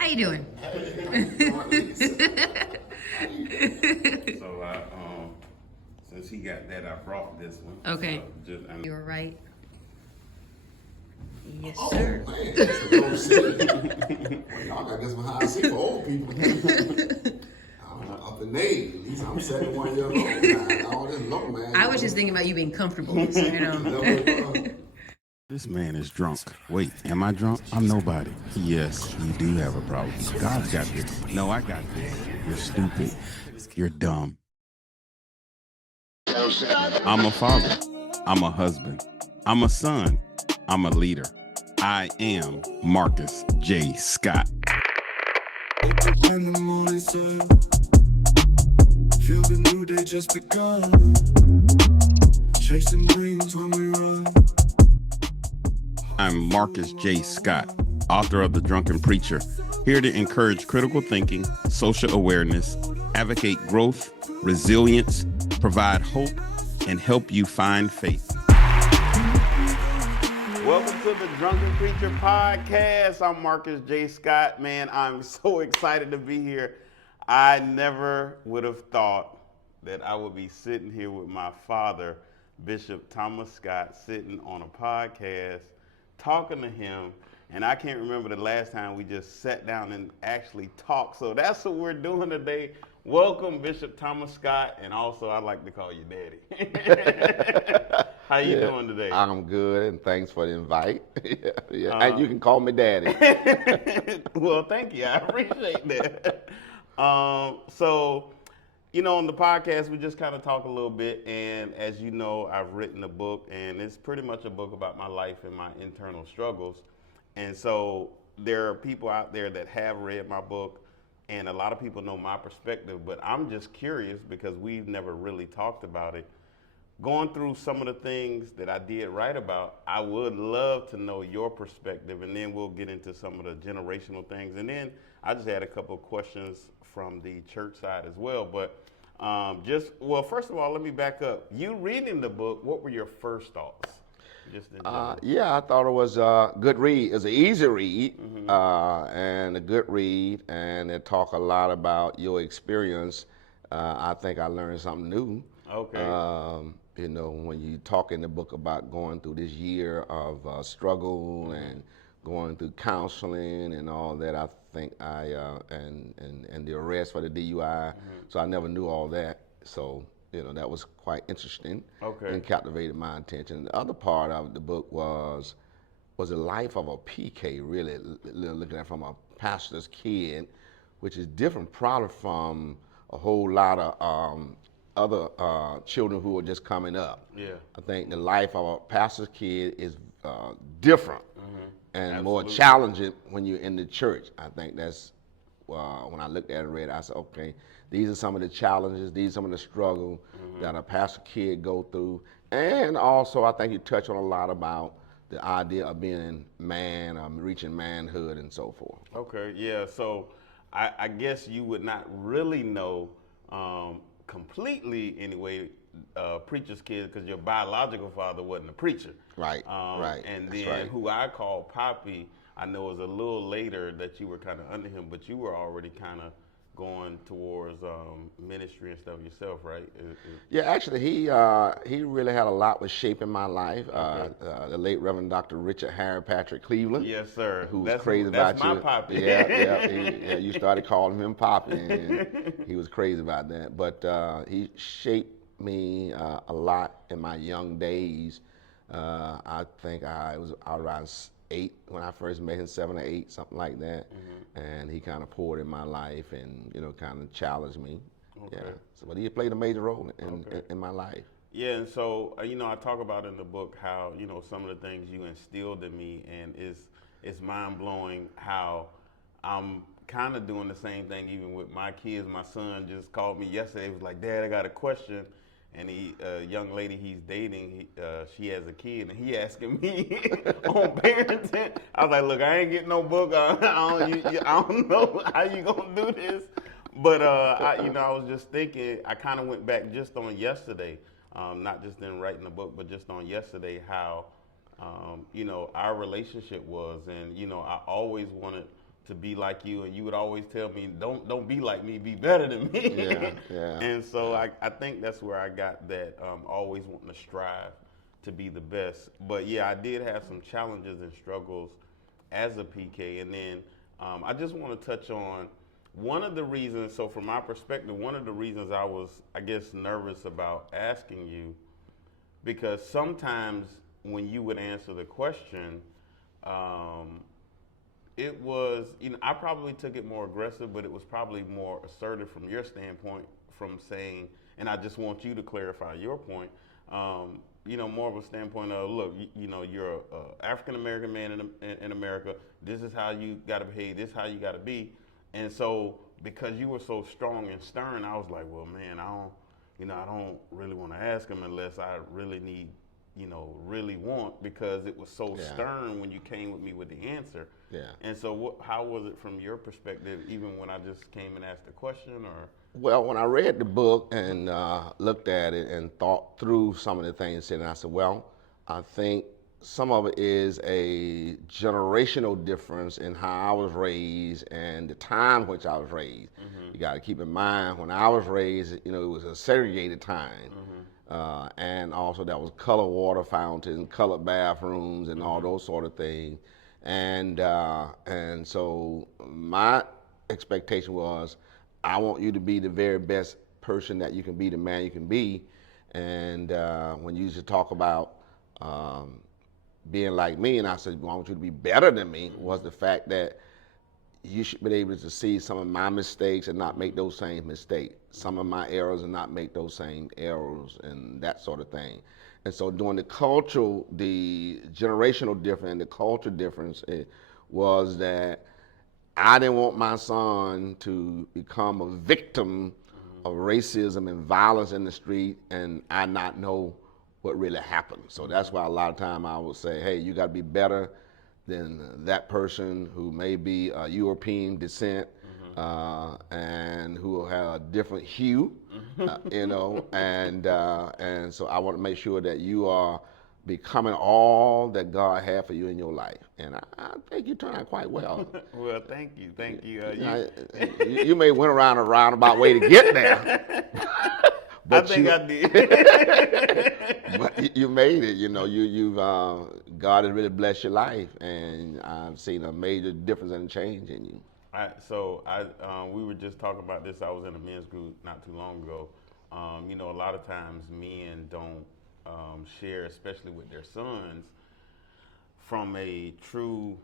How you doing? So since he got that, I brought this one. Okay. So You were right. Yes, Oh, sir. man, that's a dope city. Well, y'all got this behind seat for old people. I'm up in age. At least I'm 71 years old now. All this low, man. I was just thinking about you being comfortable, so, you know. this man is drunk. Wait, am I drunk? I'm nobody. Yes, you do have a problem. God's got this. No, I got this. You're stupid. You're dumb. I'm a father. I'm a husband. I'm a son. I'm a leader. I am Marcus J. Scott. When the morning sun, feel the new day just begun. Chasing dreams when we run. I'm Marcus J. Scott, author of The Drunken Preacher, here to encourage critical thinking, social awareness, advocate growth, resilience, provide hope, and help you find faith. Welcome to the Drunken Preacher Podcast. I'm Marcus J. Scott. Man, I'm so excited to be here. I never would have thought that I would be sitting here with my father, Bishop Thomas Scott, sitting on a podcast, talking to him. And I can't remember the last time we just sat down and actually talked. So that's what we're doing today. Welcome, Bishop Thomas Scott, and also I like to call you Daddy. How you doing today? I'm good, and thanks for the invite. And you can call me Daddy. Well, thank you. I appreciate that. So, you know, on the podcast, we just kind of talk a little bit, and as you know, I've written a book, and it's pretty much a book about my life and my internal struggles. And so there are people out there that have read my book, and a lot of people know my perspective, but I'm just curious because we've never really talked about it. Going through some of the things that I did write about, I would love to know your perspective, and then we'll get into some of the generational things. And then I just had a couple of questions from the church side as well. But first of all, let me back up. You reading the book, what were your first thoughts? Just in general. Yeah, I thought it was a good read. It's an easy read and a good read, and it talk a lot about your experience. I think I learned something new. Okay. You know, when you talk in the book about going through this year of struggle and going through counseling and all that, I think and the arrest for the DUI. So I never knew all that. So you know that was quite interesting. Okay. And captivated my attention. The other part of the book was the life of a PK. Really looking at it from a pastor's kid, which is different probably from a whole lot of other children who are just coming up. Yeah. I think the life of a pastor's kid is different and more Absolutely. challenging when you're in the church. I think that's when I looked at it and read it, I said, okay, these are some of the challenges, these are some of the struggle that a pastor kid go through. And also, I think you touch on a lot about the idea of being man, reaching manhood and so forth. Okay, yeah. So I guess you would not really know completely anyway, preacher's kid, because your biological father wasn't a preacher. Right, right. And That's then right. who I call Poppy, I know it was a little later that you were kind of under him, but you were already kind of going towards ministry and stuff yourself, right? Yeah, actually, he really had a lot with shaping my life. The late Reverend Dr. Richard Harry Patrick Cleveland. Yes, sir. Who was That's crazy about that's my you. Poppy. Yeah. You started calling him Poppy, and he was crazy about that. But he shaped me a lot in my young days. I think I was around 8 when I first met him, 7 or 8, something like that. And he kind of poured in my life and, you know, kind of challenged me. Okay. Yeah. So, but he played a major role in my life. Yeah, and so you know, I talk about in the book how, you know, some of the things you instilled in me, and it's mind blowing how I'm kind of doing the same thing even with my kids. My son just called me yesterday. He was like, "Dad, I got a question." And a young lady he's dating, she has a kid, and he asking me on parenting. I was like, "Look, I ain't getting no book. I don't know how you gonna do this." But I was just thinking. I kind of went back just on yesterday, not just in writing the book, but just on yesterday, how our relationship was, and I always wanted to be like you, and you would always tell me, don't be like me, be better than me. Yeah. And so I think that's where I got that, always wanting to strive to be the best. But yeah, I did have some challenges and struggles as a PK. And then I just want to touch on one of the reasons, so from my perspective, one of the reasons I was, I guess, nervous about asking you, because sometimes when you would answer the question, it was, I probably took it more aggressive, but it was probably more assertive from your standpoint, from saying, and I just want you to clarify your point, more of a standpoint of, look, you're an African American man in America. This is how you got to behave. This is how you got to be. And so, because you were so strong and stern, I was like, well, man, I don't really want to ask him unless I really need, really want, because it was so stern when you came with me with the answer. Yeah. And so, how was it from your perspective, even when I just came and asked the question, or? Well, when I read the book and looked at it and thought through some of the things, and I said, well, I think some of it is a generational difference in how I was raised and the time which I was raised. Mm-hmm. You got to keep in mind, when I was raised, it was a segregated time. Mm-hmm. And also there was colored water fountains, colored bathrooms, and all those sort of things. And so my expectation was, I want you to be the very best person that you can be, the man you can be. And when you used to talk about being like me, and I said, well, I want you to be better than me, was the fact that you should be able to see some of my mistakes and not make those same mistakes, some of my errors and not make those same errors, and that sort of thing. And so during the generational difference and the culture difference, it was that I didn't want my son to become a victim of racism and violence in the street and I not know what really happened. So that's why a lot of time I would say, hey, you got to be better than that person who may be European descent, and who will have a different hue, and so I want to make sure that you are becoming all that God had for you in your life. And I think you turned out quite well. Well, thank you. You may went around a roundabout way to get there. But I think I did. But you made it. God has really blessed your life, and I've seen a major difference and change in you. We were just talking about this. I was in a men's group not too long ago. A lot of times men don't share, especially with their sons, from a true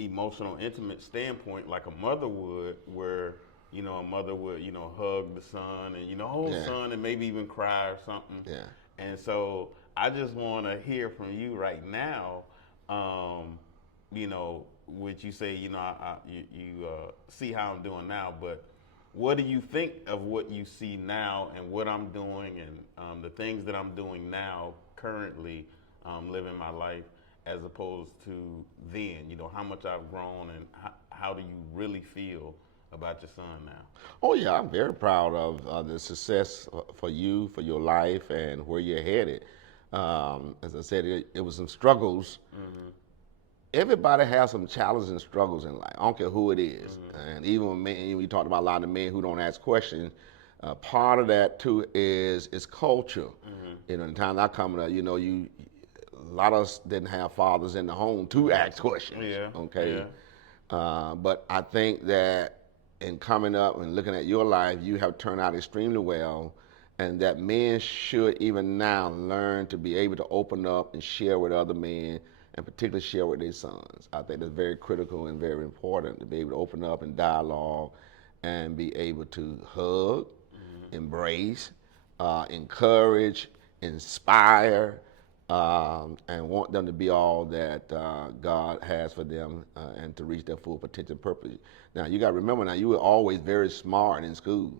emotional, intimate standpoint, like a mother would, where a mother would, hug the son and, hold son and maybe even cry or something. Yeah. And so I just want to hear from you right now, which you say, you see how I'm doing now, but what do you think of what you see now and what I'm doing and the things that I'm doing now currently, living my life, as opposed to then, how much I've grown and how do you really feel about your son now? Oh yeah, I'm very proud of the success for you, for your life, and where you're headed. As I said, it was some struggles. Mm-hmm. Everybody has some challenges and struggles in life. I don't care who it is. Mm-hmm. And even when men, we talked about a lot of men who don't ask questions. Part of that too is culture. Mm-hmm. The time I come up, a lot of us didn't have fathers in the home to ask questions. Yeah. Okay. Yeah. But I think that in coming up and looking at your life, you have turned out extremely well, and that men should even now learn to be able to open up and share with other men, and particularly share with their sons. I think that's very critical and very important, to be able to open up and dialogue and be able to hug, embrace, encourage, inspire, and want them to be all that God has for them, and to reach their full potential purpose. Now, you got to remember, now, you were always very smart in school,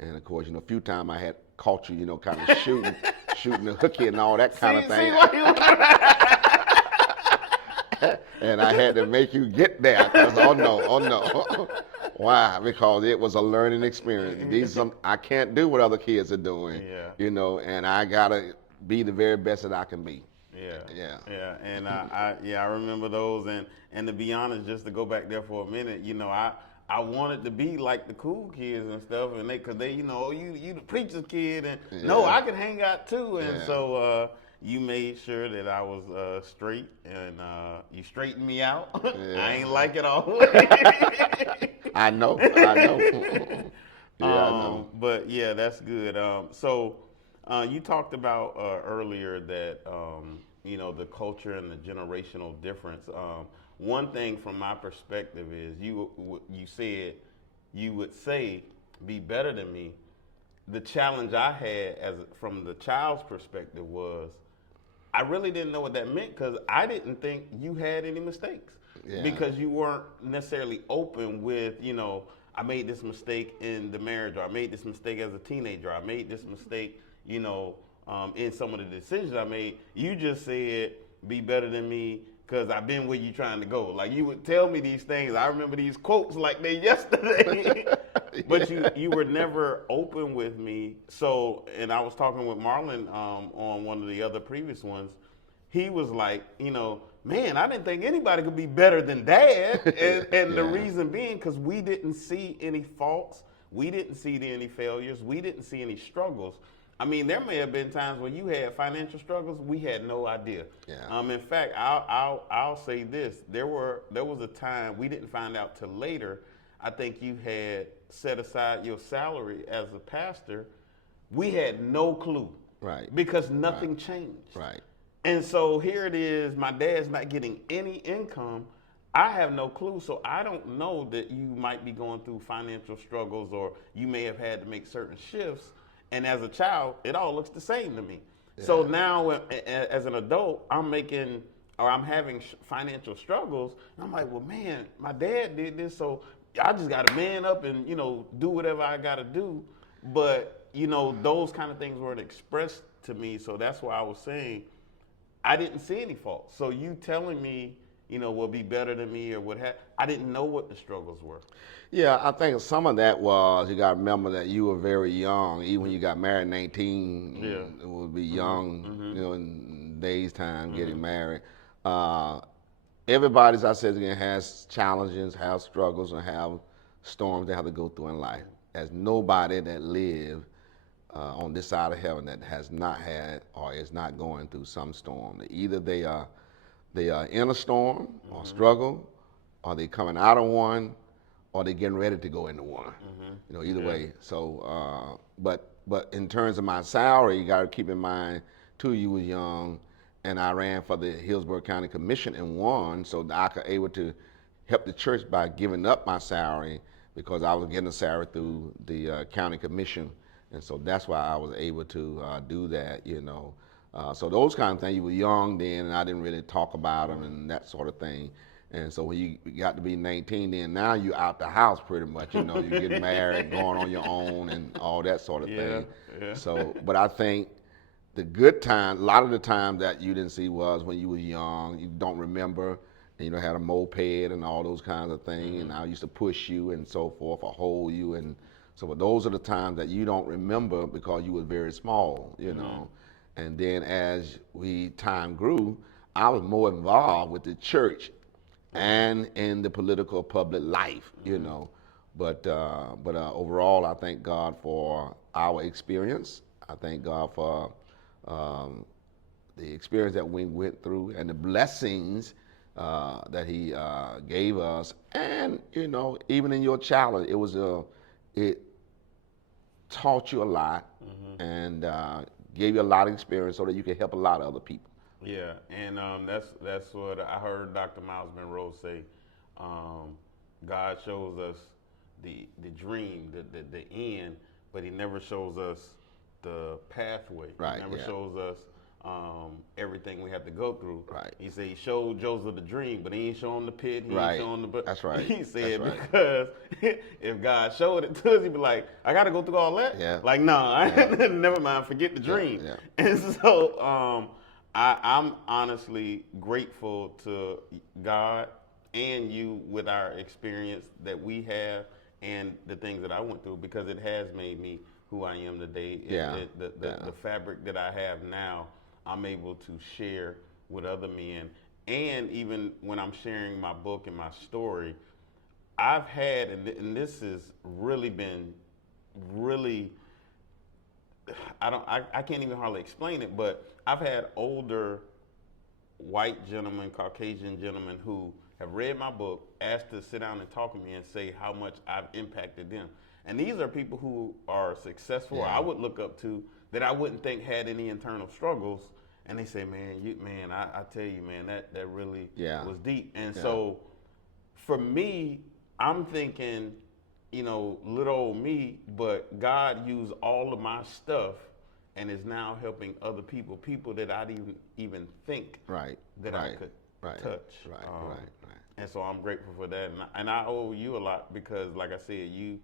and of course, a few times I had caught you, kind of shooting the hooky and all that kind of thing. And I had to make you get there, because oh no. Why? Because it was a learning experience. I can't do what other kids are doing, and I got to be the very best that I can be. Yeah. And I remember those. And to be honest, just to go back there for a minute, I wanted to be like the cool kids and stuff, and cause they, you the preacher's kid, and no, I can hang out too. And so you made sure that I was straight, and you straightened me out. I ain't like it all the way. I know. Yeah, I know. But yeah, that's good. So you talked about earlier that the culture and the generational difference. One thing from my perspective is you said you would say be better than me. The challenge I had from the child's perspective was I really didn't know what that meant because I didn't think you had any mistakes because you weren't necessarily open with, I made this mistake in the marriage, or I made this mistake as a teenager, or I made this mistake, in some of the decisions I made. You just said, be better than me because I've been where you trying to go. Like, you would tell me these things. I remember these quotes like they yesterday. But you were never open with me. So, and I was talking with Marlon on one of the other previous ones. He was like, man, I didn't think anybody could be better than Dad. And the reason being because we didn't see any faults. We didn't see any failures. We didn't see any struggles. I mean, there may have been times when you had financial struggles. We had no idea. Yeah. In fact, I'll say this: there was a time we didn't find out till later. I think you had set aside your salary as a pastor. We had no clue, right? Because nothing changed, right? And so here it is. My dad's not getting any income. I have no clue, so I don't know that you might be going through financial struggles, or you may have had to make certain shifts. And as a child, it all looks the same to me. Yeah. So now, as an adult, I'm having financial struggles. And I'm like, well, man, my dad did this, so I just got to man up and, do whatever I got to do. But, those kind of things weren't expressed to me. So that's why I was saying I didn't see any faults. So you telling me, will be better than me or what have, I didn't know what the struggles were. Yeah, I think some of that was, you got to remember that you were very young. Even when you got married 19, it would be young, in days time getting married. Everybody, as I said again, has challenges, have struggles, and have storms they have to go through in life. There's nobody that live on this side of heaven that has not had or is not going through some storm. Either they are in a storm or struggle, or they coming out of one, or they getting ready to go into one. Either way. So, but in terms of my salary, you got to keep in mind too, you was young, and I ran for the Hillsborough County Commission and won, so that I could able to help the church by giving up my salary because I was getting a salary through the county commission, and so that's why I was able to do that. So those kind of things, you were young then, and I didn't really talk about them and that sort of thing. And so when you got to be 19, then now you're out the house pretty much. You get married, going on your own, and all that sort of thing. Yeah. So, but I think the good time, a lot of the time that you didn't see was when you were young. You don't remember, and had a moped and all those kinds of things. And I used to push you and so forth, or hold you, and so. But those are the times that you don't remember because you were very small. And then as time grew, I was more involved with the church and in the political public life, But overall, I thank God for our experience. I thank God for the experience that we went through and the blessings that He gave us. And even in your challenge, it taught you a lot and gave you a lot of experience so that you can help a lot of other people. Yeah, and that's what I heard Dr. Miles Monroe say. God shows us the dream, the end, but He never shows us the pathway. Right. He never shows us everything we have to go through. Right. He said He showed Joseph the dream, but He ain't showing the pit. He ain't showing the. That's right. He said because if God showed it to us, He'd be like, I got to go through all that. Yeah. Like, no, never mind. Forget the dream. Yeah. And so. I'm honestly grateful to God and you with our experience that we have and the things that I went through because it has made me who I am today. The fabric that I have now, I'm able to share with other men, and even when I'm sharing my book and my story, I've had, and this has really been really, I can't even hardly explain it, but I've had older white gentlemen, Caucasian gentlemen who have read my book, asked to sit down and talk to me and say how much I've impacted them. And these are people who are successful, or I would look up to, that I wouldn't think had any internal struggles. And they say, man, I tell you, man, that really was deep. And so for me, I'm thinking, little old me, but God used all of my stuff and is now helping other people that I didn't even think that I could touch. Right. And so I'm grateful for that. And I owe you a lot because, like I said, you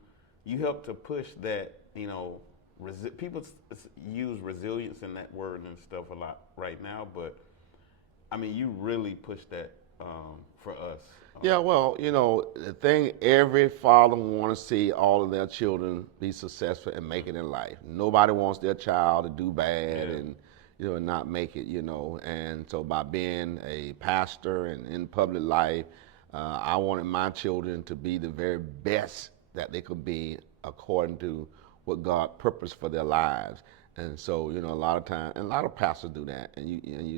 helped to push that, people use resilience in that word and stuff a lot right now, but I mean, you really push that for us. Yeah, well, the thing, every father wants to see all of their children be successful and make it in life. Nobody wants their child to do bad and, not make it, And so by being a pastor and in public life, I wanted my children to be the very best that they could be according to what God purposed for their lives. And so, a lot of times, and a lot of pastors do that,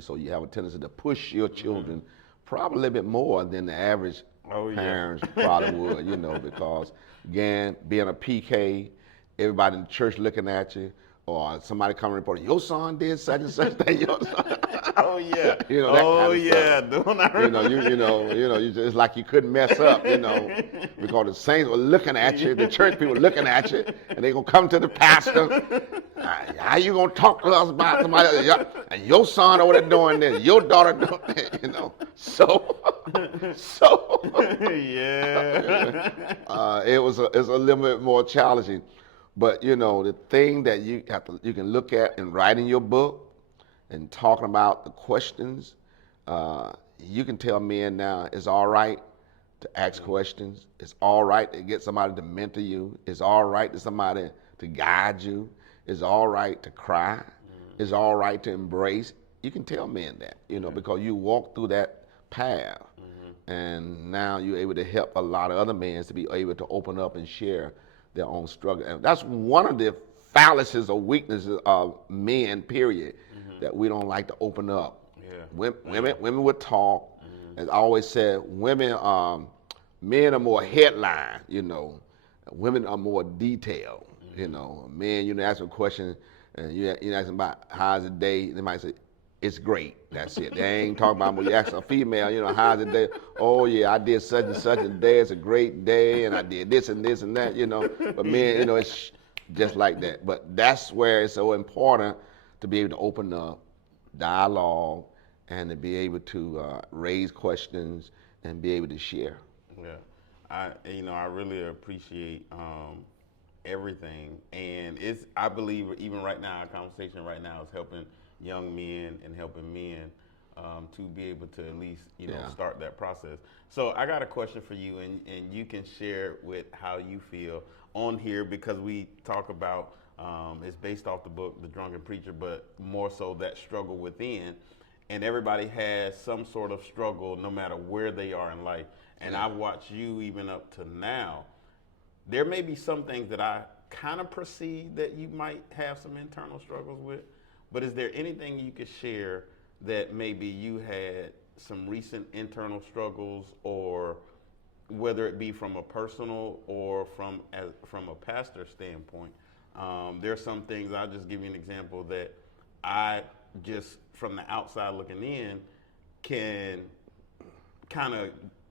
so you have a tendency to push your children probably a little bit more than the average parents probably would, because again, being a PK, everybody in the church looking at you, or somebody coming reporting, your son did such and such thing, your son. Oh yeah. That kind of stuff. Don't I remember? You just like you couldn't mess up, because the saints were looking at you, the church people looking at you, and they gonna come to the pastor. How you gonna talk to us about somebody else? And your son over there doing this, your daughter doing this, So it's a little bit more challenging. But the thing that you can look at in writing your book and talking about the questions, you can tell men now it's all right to ask questions. It's all right to get somebody to mentor you. It's all right to somebody to guide you. It's all right to cry. It's all right to embrace. You can tell men that, because you walk through that path. And now you're able to help a lot of other men to be able to open up and share their own struggle. And that's one of the fallacies or weaknesses of men, period, that we don't like to open up. Women would talk. As I always said, men are more headline, Women are more detailed, Men, ask them questions, and you ask them about how's the day, they might say, it's great. That's it. They ain't talking about when you ask a female, how's the day? Oh yeah, I did such and such a day. It's a great day, and I did this and this and that, But men, it's just like that. But that's where it's so important to be able to open up dialogue and to be able to raise questions and be able to share. Yeah, I really appreciate everything, and I believe even right now, our conversation right now is helping young men and helping men to be able to at least start that process. So I got a question for you, and you can share with how you feel on here, because we talk about it's based off the book The Drunken Preacher, but more so that struggle within, and everybody has some sort of struggle no matter where they are in life. And I've watched you even up to now. There may be some things that I kind of perceive that you might have some internal struggles with. But is there anything you could share that maybe you had some recent internal struggles, or whether it be from a personal or from a pastor standpoint? There's some things, I'll just give you an example, that I just from the outside looking in can kind of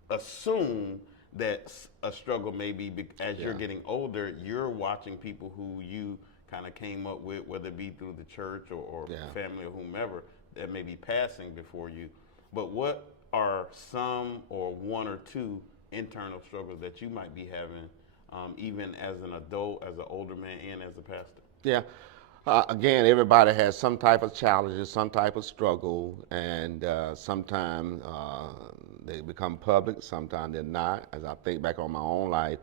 assume that a struggle may be as you're getting older, you're watching people who you kind of came up with, whether it be through the church or family or whomever that may be passing before you. But what are some or one or two internal struggles that you might be having, even as an adult, as an older man, and as a pastor? Yeah. Again, everybody has some type of challenges, some type of struggle, and sometimes they become public, sometimes they're not. As I think back on my own life,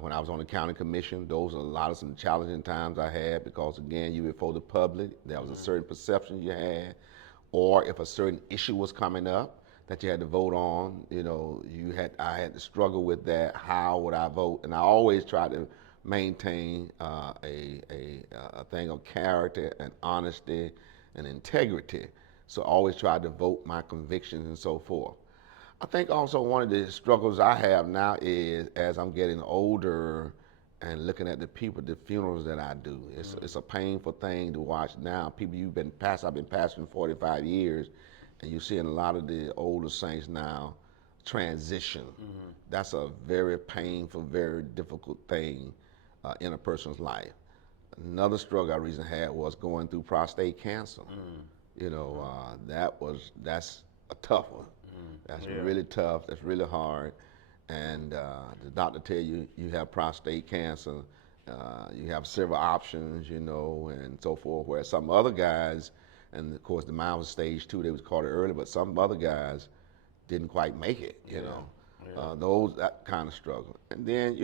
when I was on the county commission, those are a lot of some challenging times I had, because again, you before the public, there was a certain perception you had, or if a certain issue was coming up that you had to vote on, I had to struggle with that. How would I vote? And I always try to maintain a thing of character and honesty and integrity. So I always try to vote my convictions and so forth. I think also one of the struggles I have now is as I'm getting older and looking at the funerals that I do. It's a painful thing to watch now. People I've been pastoring 45 years, and you're seeing a lot of the older saints now transition. That's a very painful, very difficult thing in a person's life. Another struggle I recently had was going through prostate cancer. That's a tough one. That's really tough. That's really hard. And the doctor tell you have prostate cancer. You have several options, and so forth. Whereas some other guys, and of course the mine was stage 2, they was caught it early, but some other guys didn't quite make it. That kind of struggle. And then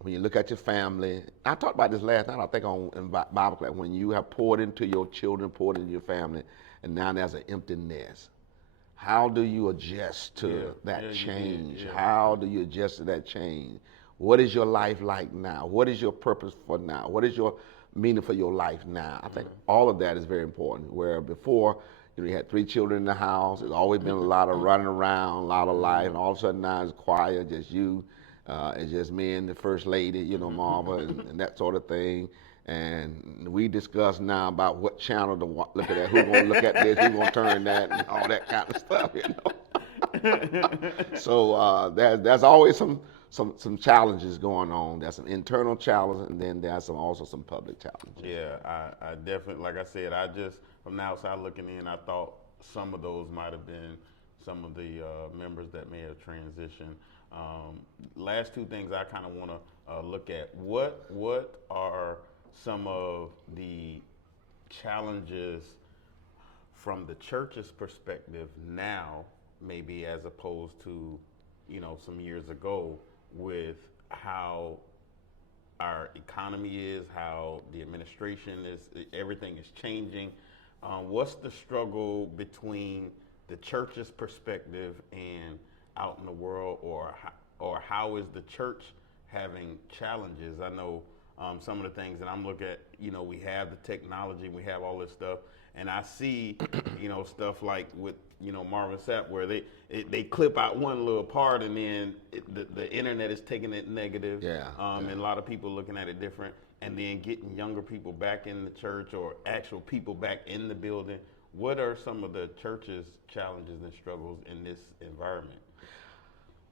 when you look at your family, I talked about this last night, I think in Bible class, when you have poured into your children, poured into your family, and now there's an empty nest. How do you adjust to that change? How do you adjust to that change? What is your life like now? What is your purpose for now? What is your meaning for your life now? I think all of that is very important. Where before, you had 3 children in the house, there's always been a lot of running around, a lot of life, and all of a sudden now it's quiet, just you. It's just me and the first lady, Marva, and that sort of thing. And we discuss now about what channel to look at, who's going to look at this, who's going to turn that, and all that kind of stuff, So there's always some challenges going on. There's some internal challenges, and then there's also some public challenges. Yeah, I definitely, like I said, from the outside looking in, I thought some of those might have been some of the members that may have transitioned. Last 2 things I kind of want to look at. What are some of the challenges from the church's perspective now, maybe as opposed to, some years ago, with how our economy is, how the administration is, everything is changing. What's the struggle between the church's perspective and out in the world, or how is the church having challenges? I know some of the things that I'm looking at, we have the technology, we have all this stuff, and I see, stuff like with, Marvin Sapp, where they clip out one little part, and then the internet is taking it negative. And a lot of people looking at it different, and then getting younger people back in the church or actual people back in the building. What are some of the church's challenges and struggles in this environment?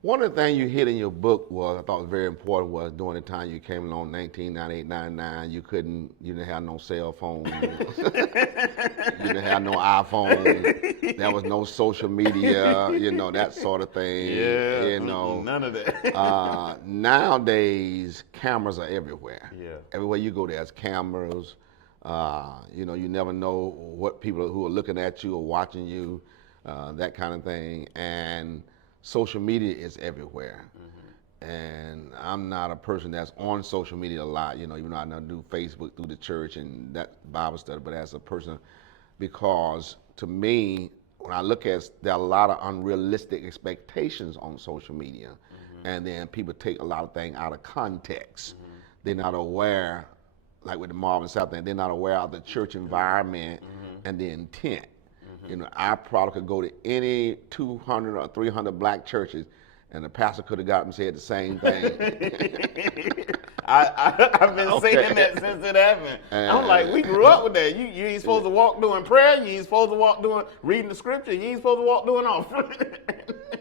One of the things you hit in your book I thought was very important, was during the time you came along, 1998, 99, you didn't have no cell phone. You didn't have no iPhone. There was no social media, that sort of thing. None of that. Nowadays, cameras are everywhere. Everywhere you go, there's cameras. You never know what people who are looking at you or watching you, that kind of thing. And social media is everywhere. And I'm not a person that's on social media a lot, even though I do Facebook through the church and that Bible study, but as a person, because to me, when I look at, there are a lot of unrealistic expectations on social media, and then people take a lot of things out of context. They're not aware, like with the Marvin South thing, they're not aware of the church environment and the intent. I probably could go to any 200 or 300 black churches, and the pastor could have got up and said the same thing. I've been saying that since it happened. I'm like, we grew up with that. You ain't supposed to walk doing prayer. You ain't supposed to walk doing reading the scripture. You ain't supposed to walk doing all.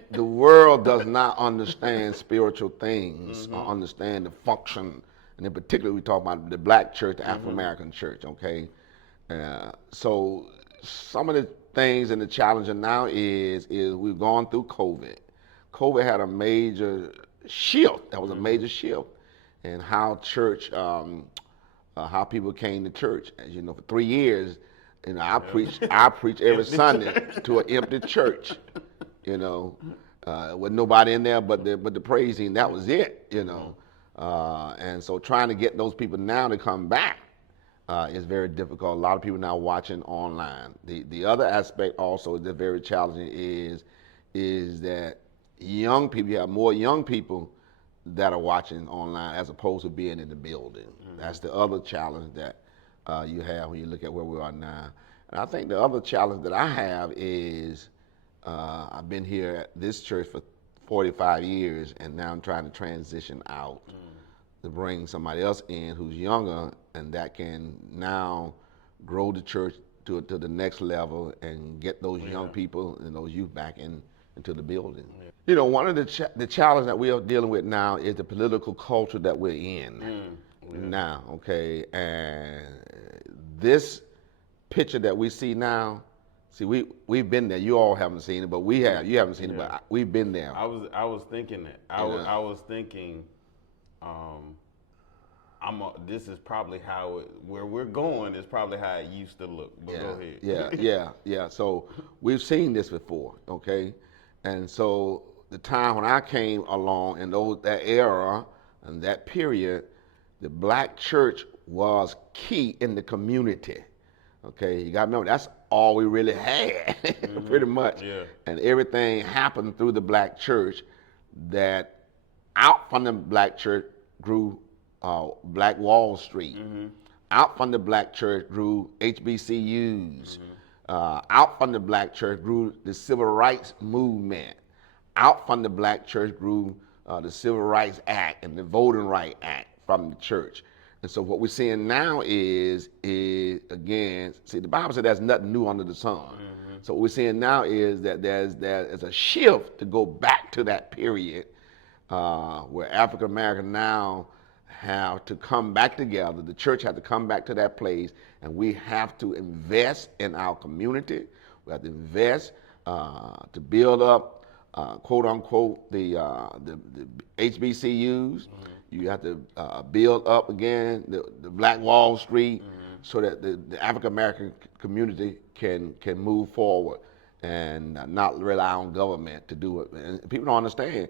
The world does not understand spiritual things or understand the function. And in particular, we talk about the black church, the African American church, okay? So some of the things and the challenge now is we've gone through COVID. COVID had a major shift. That was a major shift in how church, how people came to church. As you know, for 3 years, I preached every Sunday to an empty church. With nobody in there but the praise team. That was it. And so trying to get those people now to come back is very difficult. A lot of people now watching online. The other aspect also that's very challenging is that young people, you have more young people that are watching online as opposed to being in the building. That's the other challenge that you have when you look at where we are now. And I think the other challenge that I have is I've been here at this church for 45 years, and now I'm trying to transition out to bring somebody else in who's younger, and that can now grow the church to the next level and get those young people and those youth back into the building. You know, one of the challenge that we are dealing with now is the political culture that we're in now, okay? And this picture that we see now, see, we've been there. You all haven't seen it, but we have. You haven't seen it, but we've been there. I was thinking that. I was thinking, this is probably how where we're going is probably how it used to look. But go ahead. Yeah. So we've seen this before, okay? And so the time when I came along in that era and that period, the black church was key in the community. Okay, you got to remember, that's all we really had, pretty much. Yeah. And everything happened through the black church. That out from the black church grew Black Wall Street. Out from the black church grew HBCUs. Out from the black church grew the Civil Rights Movement. Out from the black church grew the Civil Rights Act and the Voting Rights Act from the church. And so what we're seeing now is again, see, the Bible said there's nothing new under the sun. So what we're seeing now is that there's a shift to go back to that period where African Americans now have to come back together. The church has to come back to that place, and we have to invest in our community. We have to invest to build up, quote unquote, the HBCUs. You have to build up again the Black Wall Street so that the African American community can move forward and not rely on government to do it. And people don't understand,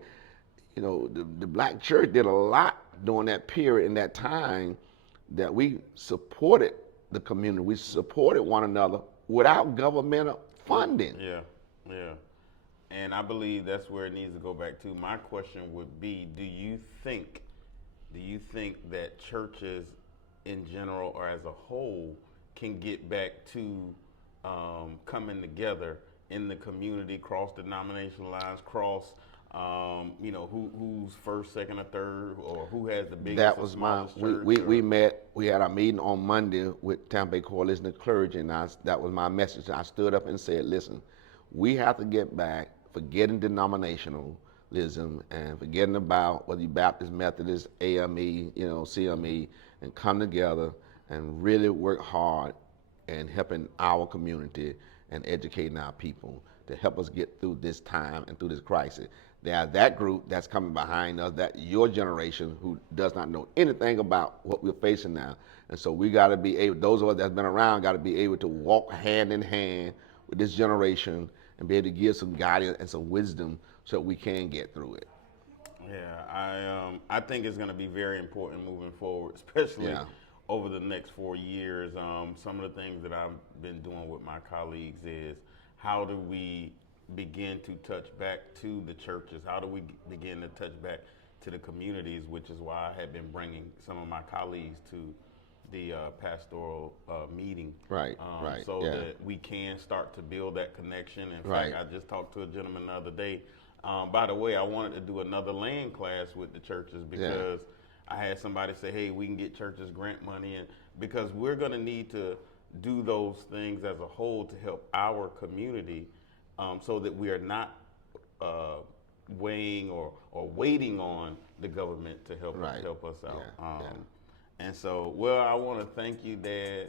you know, the black church did a lot during that period, in that time, that we supported the community. We supported one another without governmental funding. Yeah. And I believe that's where it needs to go back to. My question would be, do you think that churches in general or as a whole can get back to coming together in the community, cross denominational lines, cross who's first, second, or third, or who has the biggest? That was we met. We had our meeting on Monday with Tampa Bay Coalition of Clergy, and that was my message. I stood up and said, listen, we have to get back, forgetting denominationalism and forgetting about whether you Baptist, Methodist, AME, CME, and come together and really work hard in helping our community and educating our people to help us get through this time and through this crisis. There's that group that's coming behind us, that your generation who does not know anything about what we're facing now. And so we got to be able, those of us that's been around got to be able to walk hand in hand with this generation and be able to give some guidance and some wisdom so that we can get through it. Yeah, I think it's going to be very important moving forward, especially over the next 4 years. Some of the things that I've been doing with my colleagues is, how do we begin to touch back to the churches? How do we begin to touch back to the communities, which is why I have been bringing some of my colleagues to the pastoral meeting. Right. So that we can start to build that connection. In fact, I just talked to a gentleman the other day. By the way, I wanted to do another land class with the churches because I had somebody say, hey, we can get churches grant money, and because we're going to need to do those things as a whole to help our community, so that we are not weighing or waiting on the government to help us out. And so, I want to thank you, Dad,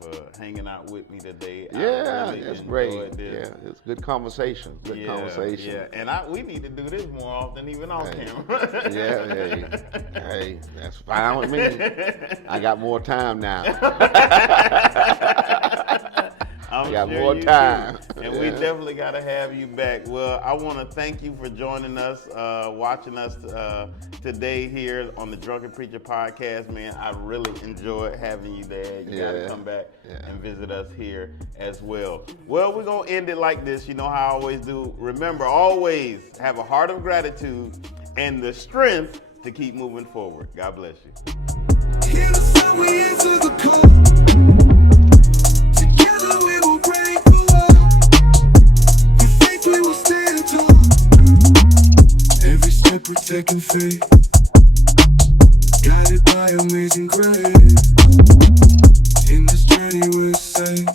for hanging out with me today. Yeah, really that's great. This. Yeah, it's good conversation. Yeah, and we need to do this more often, even off camera. Hey, that's fine with me. I got more time now. I'm got sure more you time. do. And we definitely got to have you back. Well, I want to thank you for joining us, watching us today here on the Drunken Preacher Podcast, man. I really enjoyed having you there. You got to come back and visit us here as well. Well, we're going to end it like this. You know how I always do. Remember, always have a heart of gratitude and the strength to keep moving forward. God bless you. Here's how we answer the call. Together we will break the wall. With faith we will stand tall. Every step we're taking faith, guided by amazing grace. In this journey we're safe.